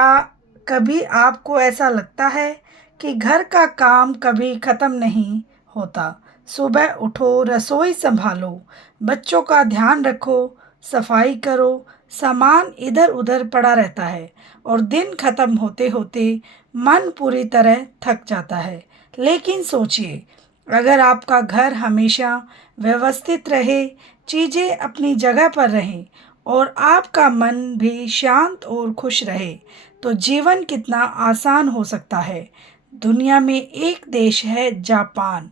क्या कभी आपको ऐसा लगता है कि घर का काम कभी ख़त्म नहीं होता? सुबह उठो, रसोई संभालो, बच्चों का ध्यान रखो, सफाई करो, सामान इधर-उधर पड़ा रहता है और दिन ख़त्म होते-होते मन पूरी तरह थक जाता है। लेकिन सोचिए, अगर आपका घर हमेशा व्यवस्थित रहे, चीज़ें अपनी जगह पर रहें और आपका मन भी शांत और खुश रहे, तो जीवन कितना आसान हो सकता है। दुनिया में एक देश है जापान,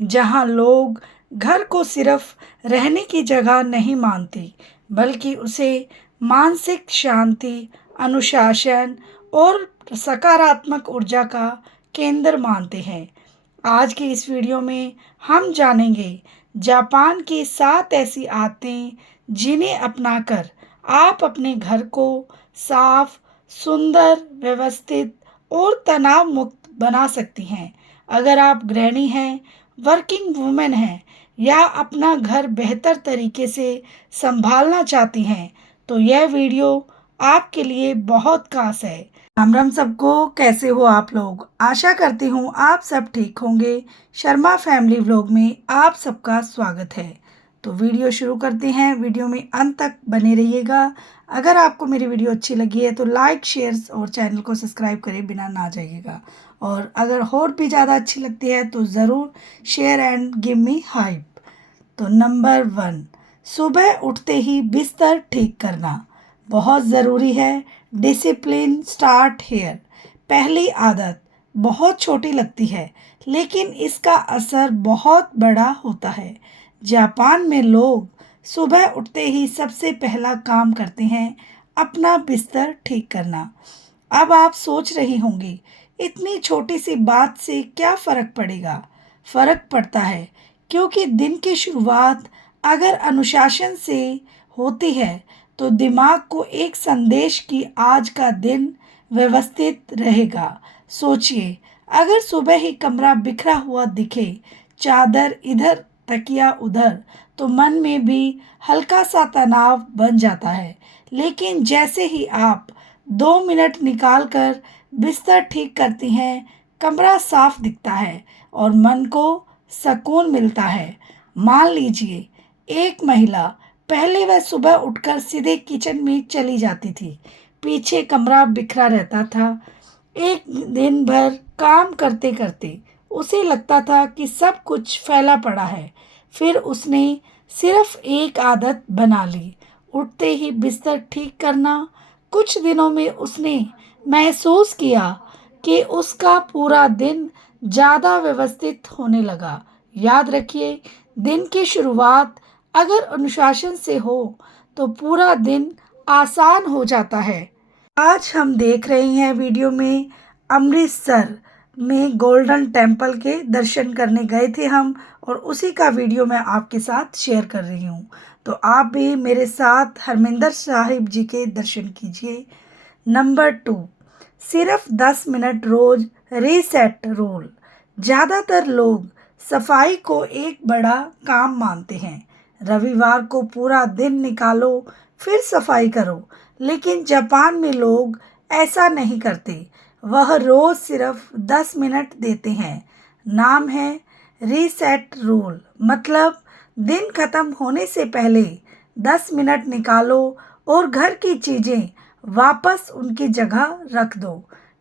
जहाँ लोग घर को सिर्फ रहने की जगह नहीं मानते, बल्कि उसे मानसिक शांति, अनुशासन और सकारात्मक ऊर्जा का केंद्र मानते हैं। आज की इस वीडियो में हम जानेंगे जापान की 7 ऐसी आदतें जिन्हें अपनाकर आप अपने घर को साफ, सुंदर, व्यवस्थित और तनाव मुक्त बना सकती हैं। अगर आप गृहिणी हैं, वर्किंग वुमेन हैं या अपना घर बेहतर तरीके से संभालना चाहती हैं, तो यह वीडियो आपके लिए बहुत खास है। राम राम सबको, कैसे हो आप लोग? आशा करती हूँ आप सब ठीक होंगे। शर्मा फैमिली व्लॉग में आप सबका स्वागत है। तो वीडियो शुरू करते हैं। वीडियो में अंत तक बने रहिएगा। अगर आपको मेरी वीडियो अच्छी लगी है तो लाइक, शेयर और चैनल को सब्सक्राइब करे बिना ना जाइएगा। और अगर और भी ज़्यादा अच्छी लगती है तो ज़रूर share and give me hype. तो नंबर 1, सुबह उठते ही बिस्तर ठीक करना बहुत ज़रूरी है। Discipline start here. पहली आदत बहुत छोटी लगती है, लेकिन इसका असर बहुत बड़ा होता है। जापान में लोग सुबह उठते ही सबसे पहला काम करते हैं अपना बिस्तर ठीक करना। अब आप सोच रही होंगी, इतनी छोटी सी बात से क्या फ़र्क पड़ेगा? फ़र्क पड़ता है, क्योंकि दिन की शुरुआत अगर अनुशासन से होती है तो दिमाग को एक संदेश कि आज का दिन व्यवस्थित रहेगा। सोचिए, अगर सुबह ही कमरा बिखरा हुआ दिखे, चादर इधर, तकिया उधर, तो मन में भी हल्का सा तनाव बन जाता है। लेकिन जैसे ही आप 2 मिनट निकाल कर बिस्तर ठीक करती हैं, कमरा साफ दिखता है और मन को सुकून मिलता है। मान लीजिए, एक महिला पहले वह सुबह उठकर सीधे किचन में चली जाती थी। पीछे कमरा बिखरा रहता था। एक दिन भर काम करते करते उसे लगता था कि सब कुछ फैला पड़ा है। फिर उसने सिर्फ एक आदत बना ली, उठते ही बिस्तर ठीक करना। कुछ दिनों में उसने महसूस किया कि उसका पूरा दिन ज़्यादा व्यवस्थित होने लगा। याद रखिए, दिन की शुरुआत अगर अनुशासन से हो तो पूरा दिन आसान हो जाता है। आज हम देख रहे हैं वीडियो में अमृतसर में गोल्डन टेम्पल के दर्शन करने गए थे हम, और उसी का वीडियो मैं आपके साथ शेयर कर रही हूँ। तो आप भी मेरे साथ हरमिंदर साहिब जी के दर्शन कीजिए। नंबर 2, सिर्फ 10 मिनट रोज रीसेट रूल। ज़्यादातर लोग सफाई को एक बड़ा काम मानते हैं। रविवार को पूरा दिन निकालो फिर सफाई करो, लेकिन जापान में लोग ऐसा नहीं करते। वह रोज सिर्फ 10 मिनट देते हैं। नाम है रीसेट रूल, मतलब दिन खत्म होने से पहले 10 मिनट निकालो और घर की चीज़ें वापस उनकी जगह रख दो।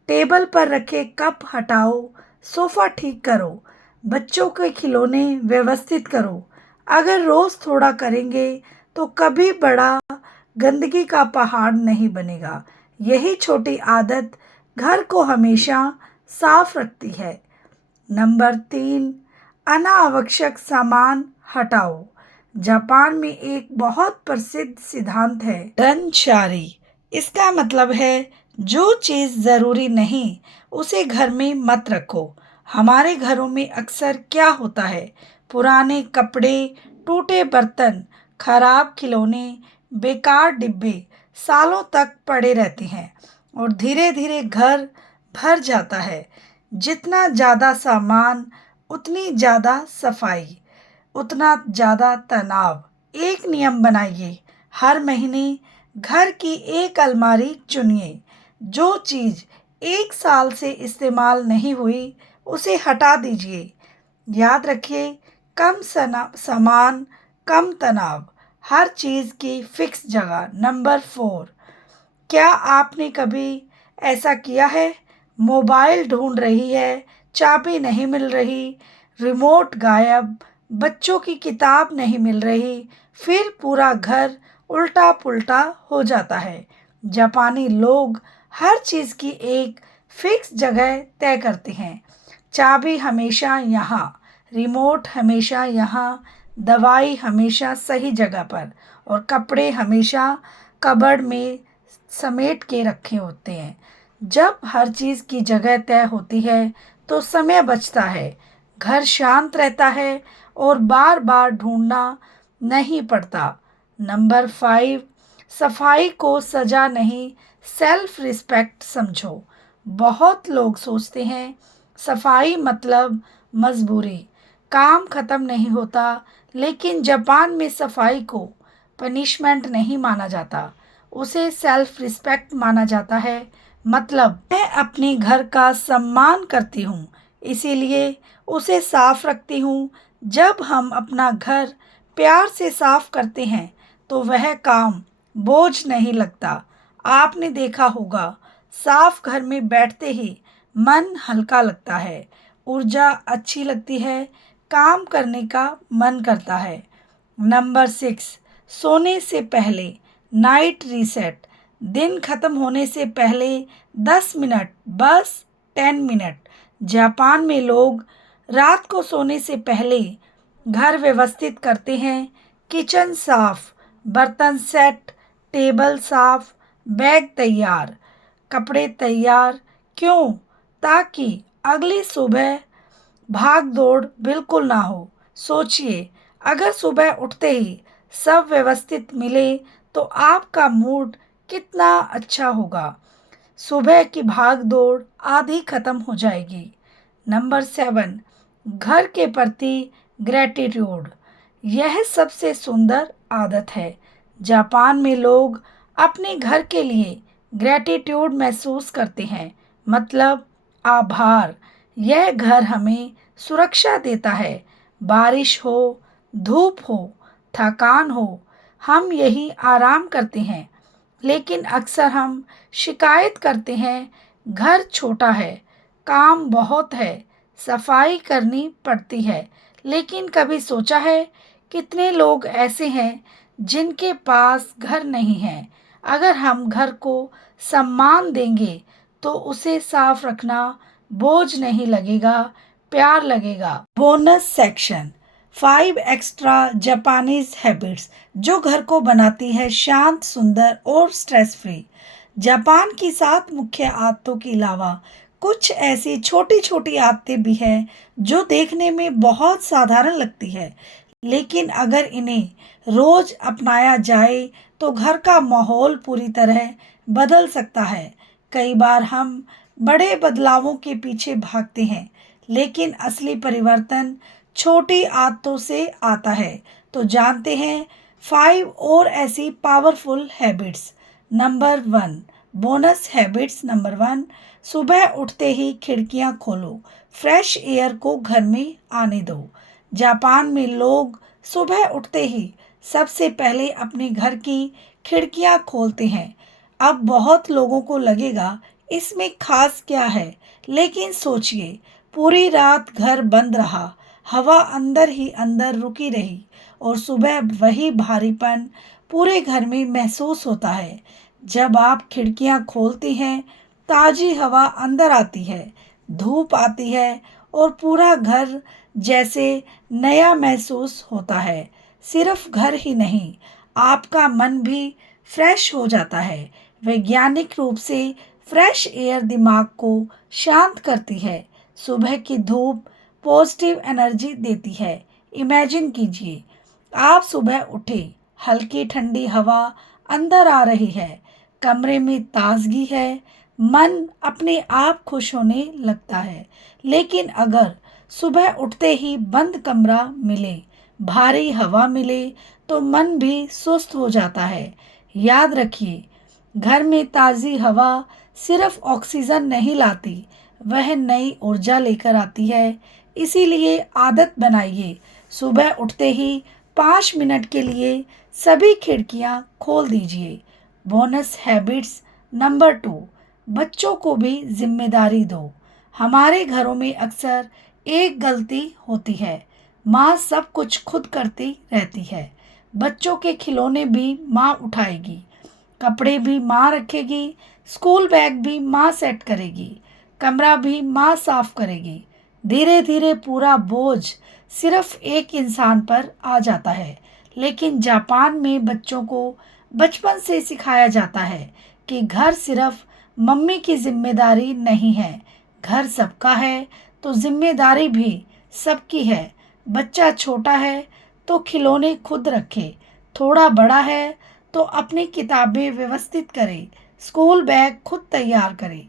टेबल पर रखे कप हटाओ, सोफ़ा ठीक करो, बच्चों के खिलौने व्यवस्थित करो। अगर रोज़ थोड़ा करेंगे तो कभी बड़ा गंदगी का पहाड़ नहीं बनेगा। यही छोटी आदत घर को हमेशा साफ रखती है। नंबर 3, अनावश्यक सामान हटाओ। जापान में एक बहुत प्रसिद्ध सिद्धांत है डनशारी। इसका मतलब है जो चीज़ ज़रूरी नहीं उसे घर में मत रखो। हमारे घरों में अक्सर क्या होता है, पुराने कपड़े, टूटे बर्तन, खराब खिलौने, बेकार डिब्बे सालों तक पड़े रहते हैं और धीरे धीरे घर भर जाता है। जितना ज़्यादा सामान उतनी ज़्यादा सफाई, उतना ज़्यादा तनाव। एक नियम बनाइए, हर महीने घर की एक अलमारी चुनिए जो चीज़ 1 साल से इस्तेमाल नहीं हुई उसे हटा दीजिए। याद रखिए, कम सामान, कम तनाव, हर चीज़ की फिक्स जगह। नंबर 4, क्या आपने कभी ऐसा किया है? मोबाइल ढूंढ रही है, चाबी नहीं मिल रही, रिमोट गायब, बच्चों की किताब नहीं मिल रही, फिर पूरा घर उल्टा पुल्टा हो जाता है। जापानी लोग हर चीज़ की एक फिक्स जगह तय करते हैं। चाबी हमेशा यहाँ, रिमोट हमेशा यहाँ, दवाई हमेशा सही जगह पर, और कपड़े हमेशा कबर्ड में समेट के रखे होते हैं। जब हर चीज़ की जगह तय होती है तो समय बचता है, घर शांत रहता है और बार बार ढूंढना नहीं पड़ता। नंबर 5, सफाई को सजा नहीं, सेल्फ रिस्पेक्ट समझो। बहुत लोग सोचते हैं सफाई मतलब मजबूरी, काम खत्म नहीं होता, लेकिन जापान में सफाई को पनिशमेंट नहीं माना जाता, उसे सेल्फ रिस्पेक्ट माना जाता है। मतलब मैं अपने घर का सम्मान करती हूँ, इसीलिए उसे साफ रखती हूँ। जब हम अपना घर प्यार से साफ करते हैं तो वह काम बोझ नहीं लगता। आपने देखा होगा, साफ घर में बैठते ही मन हल्का लगता है, ऊर्जा अच्छी लगती है, काम करने का मन करता है। नंबर 6, सोने से पहले नाइट रीसेट। दिन खत्म होने से पहले 10 मिनट, बस 10 मिनट। जापान में लोग रात को सोने से पहले घर व्यवस्थित करते हैं। किचन साफ, बर्तन सेट, टेबल साफ, बैग तैयार, कपड़े तैयार। क्यों? ताकि अगली सुबह भाग दौड़ बिल्कुल ना हो। सोचिए, अगर सुबह उठते ही सब व्यवस्थित मिले तो आपका मूड कितना अच्छा होगा। सुबह की भाग दौड़ आधी खत्म हो जाएगी। नंबर 7, घर के प्रति ग्रेटिट्यूड। यह सबसे सुंदर आदत है। जापान में लोग अपने घर के लिए ग्रेटिट्यूड महसूस करते हैं, मतलब आभार। यह घर हमें सुरक्षा देता है, बारिश हो, धूप हो, थकान हो, हम यही आराम करते हैं। लेकिन अक्सर हम शिकायत करते हैं, घर छोटा है, काम बहुत है, सफाई करनी पड़ती है। लेकिन कभी सोचा है कितने लोग ऐसे हैं जिनके पास घर नहीं है? अगर हम घर को सम्मान देंगे तो उसे साफ रखना बोझ नहीं लगेगा, प्यार लगेगा। Bonus section, 5 extra Japanese habits जो घर को बनाती है शांत, सुंदर और स्ट्रेस फ्री। जापान की 7 मुख्य आदतों के अलावा कुछ ऐसी छोटी छोटी आदतें भी हैं जो देखने में बहुत साधारण लगती है, लेकिन अगर इन्हें रोज अपनाया जाए तो घर का माहौल पूरी तरह बदल सकता है। कई बार हम बड़े बदलावों के पीछे भागते हैं, लेकिन असली परिवर्तन छोटी आदतों से आता है। तो जानते हैं 5 और ऐसी powerful habits. Number 1, bonus habits. Number 1, सुबह उठते ही खिड़कियां खोलो, फ्रेश एयर को घर में आने दो। जापान में लोग सुबह उठते ही सबसे पहले अपने घर की खिड़कियां खोलते हैं। अब बहुत लोगों को लगेगा इसमें खास क्या है, लेकिन सोचिए, पूरी रात घर बंद रहा, हवा अंदर ही अंदर रुकी रही और सुबह वही भारीपन पूरे घर में महसूस होता है। जब आप खिड़कियां खोलती हैं, ताजी हवा अंदर आती है, धूप आती है और पूरा घर जैसे नया महसूस होता है। सिर्फ घर ही नहीं, आपका मन भी फ्रेश हो जाता है। वैज्ञानिक रूप से फ्रेश एयर दिमाग को शांत करती है। सुबह की धूप पॉजिटिव एनर्जी देती है। इमेजिन कीजिए, आप सुबह उठे, हल्की ठंडी हवा अंदर आ रही है, कमरे में ताजगी है, मन अपने आप खुश होने लगता है। लेकिन अगर सुबह उठते ही बंद कमरा मिले, भारी हवा मिले, तो मन भी सुस्त हो जाता है। याद रखिए, घर में ताज़ी हवा सिर्फ ऑक्सीजन नहीं लाती, वह नई ऊर्जा लेकर आती है। इसीलिए आदत बनाइए, सुबह उठते ही 5 मिनट के लिए सभी खिड़कियां खोल दीजिए। बोनस हैबिट्स नंबर 2, बच्चों को भी जिम्मेदारी दो। हमारे घरों में अक्सर एक गलती होती है, माँ सब कुछ खुद करती रहती है। बच्चों के खिलौने भी माँ उठाएगी, कपड़े भी माँ रखेगी, स्कूल बैग भी माँ सेट करेगी, कमरा भी माँ साफ करेगी। धीरे धीरे पूरा बोझ सिर्फ एक इंसान पर आ जाता है। लेकिन जापान में बच्चों को बचपन से सिखाया जाता है कि घर सिर्फ मम्मी की जिम्मेदारी नहीं है, घर सबका है तो जिम्मेदारी भी सबकी है। बच्चा छोटा है तो खिलौने खुद रखे, थोड़ा बड़ा है तो अपनी किताबें व्यवस्थित करे, स्कूल बैग खुद तैयार करे।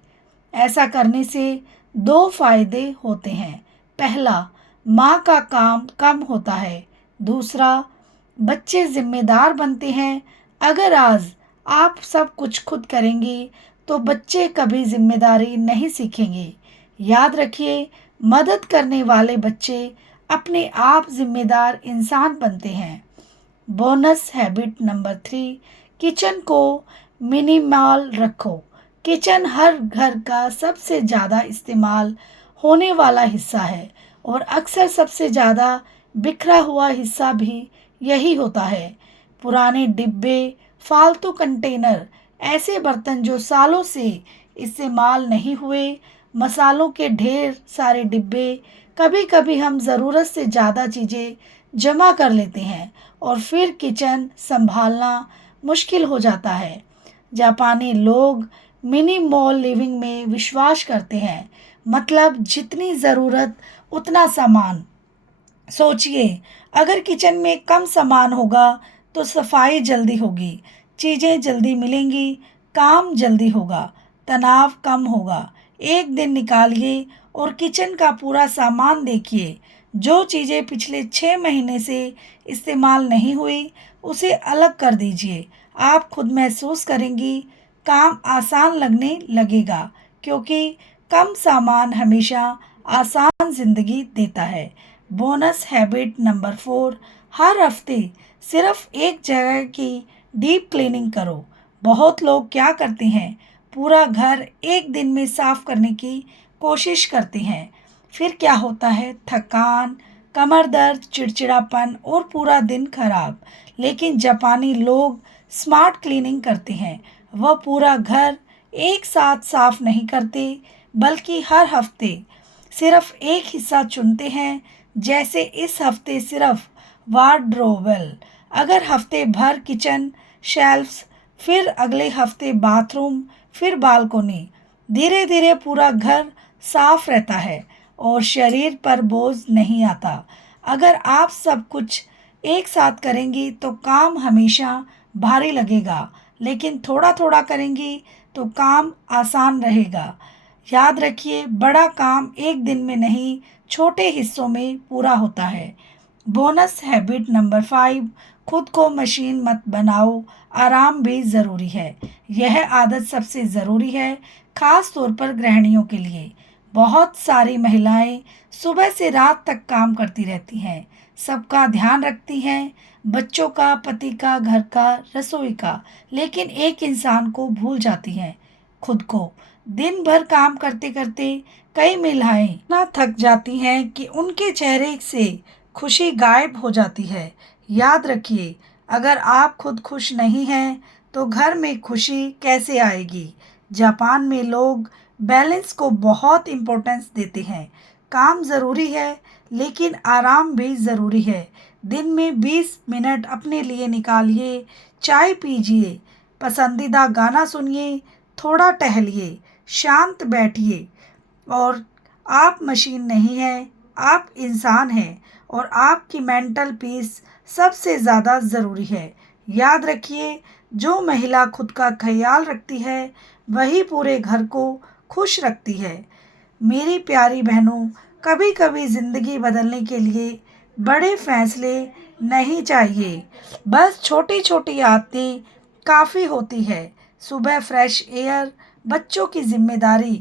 ऐसा करने से दो फायदे होते हैं। पहला, माँ का काम कम होता है। दूसरा, बच्चे जिम्मेदार बनते हैं। अगर आज आप सब कुछ खुद करेंगी तो बच्चे कभी जिम्मेदारी नहीं सीखेंगे। याद रखिए, मदद करने वाले बच्चे अपने आप जिम्मेदार इंसान बनते हैं। बोनस हैबिट नंबर 3, किचन को मिनिमल रखो। किचन हर घर का सबसे ज़्यादा इस्तेमाल होने वाला हिस्सा है और अक्सर सबसे ज़्यादा बिखरा हुआ हिस्सा भी यही होता है। पुराने डिब्बे, फालतू कंटेनर, ऐसे बर्तन जो सालों से इस्तेमाल नहीं हुए, मसालों के ढेर सारे डिब्बे। कभी कभी हम ज़रूरत से ज़्यादा चीज़ें जमा कर लेते हैं और फिर किचन संभालना मुश्किल हो जाता है। जापानी लोग मिनिमल लिविंग में विश्वास करते हैं, मतलब जितनी ज़रूरत उतना सामान। सोचिए, अगर किचन में कम सामान होगा तो सफाई जल्दी होगी, चीज़ें जल्दी मिलेंगी, काम जल्दी होगा, तनाव कम होगा। एक दिन निकालिए और किचन का पूरा सामान देखिए। जो चीज़ें पिछले 6 महीने से इस्तेमाल नहीं हुई उसे अलग कर दीजिए। आप खुद महसूस करेंगी, काम आसान लगने लगेगा, क्योंकि कम सामान हमेशा आसान जिंदगी देता है। बोनस हैबिट नंबर 4, हर हफ्ते सिर्फ एक जगह की डीप क्लीनिंग करो। बहुत लोग क्या करते हैं, पूरा घर एक दिन में साफ करने की कोशिश करते हैं। फिर क्या होता है, थकान, कमर दर्द, चिड़चिड़ापन और पूरा दिन खराब। लेकिन जापानी लोग स्मार्ट क्लीनिंग करते हैं। वह पूरा घर एक साथ साफ नहीं करते, बल्कि हर हफ्ते सिर्फ एक हिस्सा चुनते हैं। जैसे इस हफ्ते सिर्फ वार्डरोबल, अगर हफ्ते भर किचन शेल्फ्स, फिर अगले हफ्ते बाथरूम, फिर बालकोनी। धीरे धीरे पूरा घर साफ रहता है और शरीर पर बोझ नहीं आता। अगर आप सब कुछ एक साथ करेंगी तो काम हमेशा भारी लगेगा, लेकिन थोड़ा थोड़ा करेंगी तो काम आसान रहेगा। याद रखिए, बड़ा काम एक दिन में नहीं, छोटे हिस्सों में पूरा होता है। बोनस हैबिट नंबर 5, खुद को मशीन मत बनाओ, आराम भी ज़रूरी है। यह आदत सबसे ज़रूरी है, खास तौर पर गृहिणियों के लिए। बहुत सारी महिलाएं सुबह से रात तक काम करती रहती हैं, सबका ध्यान रखती हैं, बच्चों का, पति का, घर का, रसोई का, लेकिन एक इंसान को भूल जाती हैं, खुद को। दिन भर काम करते करते कई महिलाएं इतना थक जाती हैं कि उनके चेहरे से खुशी गायब हो जाती है। याद रखिए, अगर आप खुद खुश नहीं हैं तो घर में खुशी कैसे आएगी। जापान में लोग बैलेंस को बहुत इम्पोर्टेंस देते हैं। काम ज़रूरी है, लेकिन आराम भी ज़रूरी है। दिन में 20 मिनट अपने लिए निकालिए, चाय पीजिए, पसंदीदा गाना सुनिए, थोड़ा टहलिए, शांत बैठिए। और आप मशीन नहीं हैं, आप इंसान हैं और आपकी मेंटल पीस सबसे ज़्यादा ज़रूरी है। याद रखिए, जो महिला खुद का ख्याल रखती है वही पूरे घर को खुश रखती है। मेरी प्यारी बहनों, कभी कभी ज़िंदगी बदलने के लिए बड़े फैसले नहीं चाहिए, बस छोटी छोटी आदतें काफ़ी होती है। सुबह फ्रेश एयर, बच्चों की जिम्मेदारी,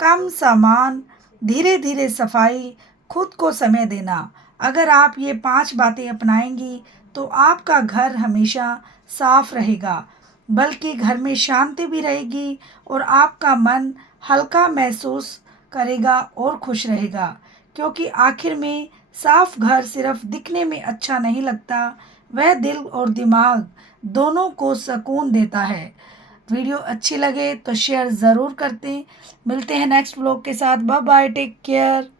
कम सामान, धीरे धीरे सफाई, खुद को समय देना। अगर आप ये 5 बातें अपनाएंगी तो आपका घर हमेशा साफ रहेगा, बल्कि घर में शांति भी रहेगी और आपका मन हल्का महसूस करेगा और खुश रहेगा। क्योंकि आखिर में साफ घर सिर्फ दिखने में अच्छा नहीं लगता, वह दिल और दिमाग दोनों को सुकून देता है। वीडियो अच्छी लगे तो शेयर ज़रूर करते हैं। मिलते हैं नेक्स्ट व्लॉग के साथ। Bye bye, take care.